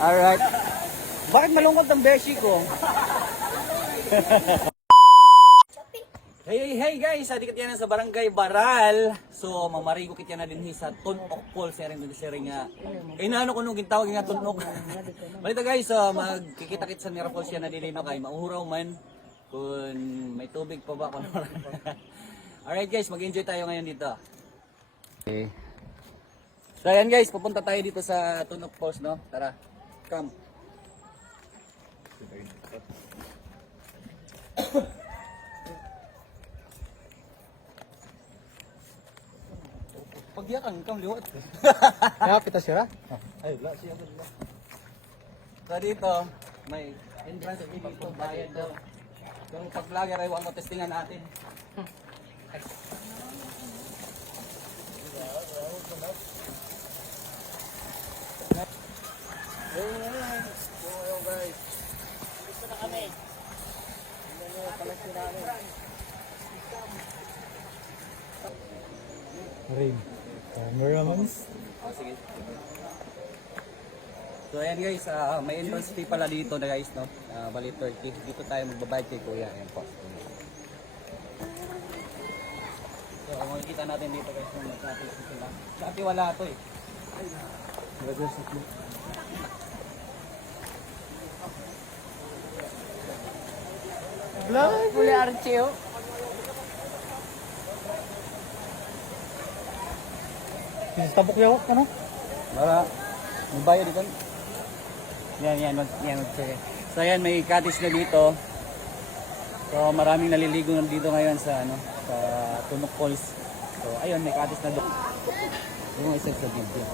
Alright. Bakit malungkot ang beshi ko? Hey guys, adik yan sa Barangay Baral. So mamarigo kit yan na din sa Tunok Falls sharing din sharing nga. Inaano ko nung gintawag nga Tunok. Balita guys, magkikita-kit sa Nira Falls yan na din kay mauhuraw man kung may tubig pa ba kuno. Alright guys, mag-enjoy tayo ngayon dito. Okay. So ayan guys, pupunta tayo dito sa Tunok Falls, no? Tara. Come. Pagyakan kang liwat. Kaya pita siya? Ay, wala siya. So dito, may entrance fee dito, bayad daw. Yung pag-vlogger ay huwag mo testingan natin. Guys. Gusto na kami. Rain. Cameramans. Oh, sige. So ayan guys, may entrance fee pala dito na guys, no? Bali 30. Dito tayo magbabayad kay Kuya. Ayan po. So makikita natin dito guys kung nagkakita sila. Dati wala to eh. Vlog! Kuya Archeo. Tabok yawak ka no? Para magbayad dito. Yan. So ayan, may cottage na dito. So maraming naliligo na dito ngayon sa sa Tunok Falls. So ayun, may cottage na doon. Yung isa sa video.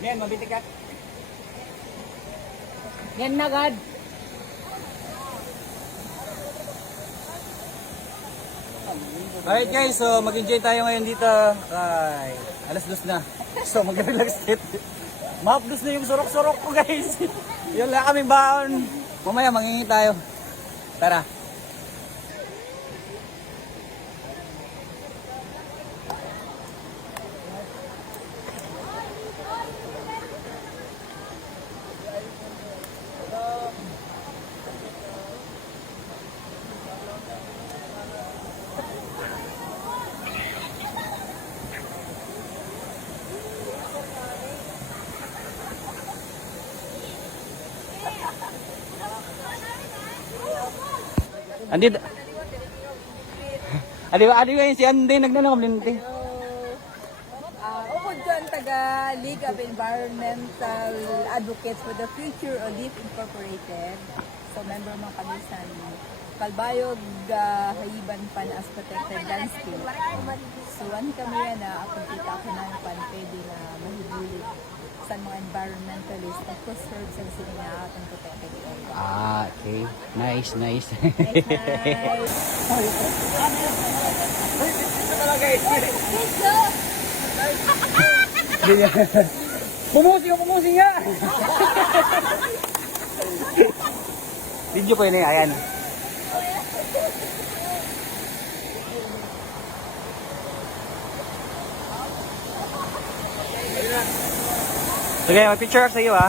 Yan, mabiti ka. Yan na, God. Alright guys, so mag-enjoy tayo ngayon dito. Ay, alas 2 na. So mag-relax dito. Mahapdos na yung surok-surok ko guys. Yun lang kaming baon. Mamaya mangingi tayo. Tara. Andito. Adi ba si Andy nagnanong linti. Ukod ko ang taga League of Environmental Advocates for the Future of Leaf Incorporated. So member mga kami sa Kalbayog Hayiban Pan as Protected Landscape. So ano kami yan na akong kita ko na pan pwede na mahibulit sa mga environmentalist at conserve sa sila na atong protected area. Okay. Nice. Nice. Pumusing nga! Video ko yun eh, ayan. Okay, may picture sa iyo ha.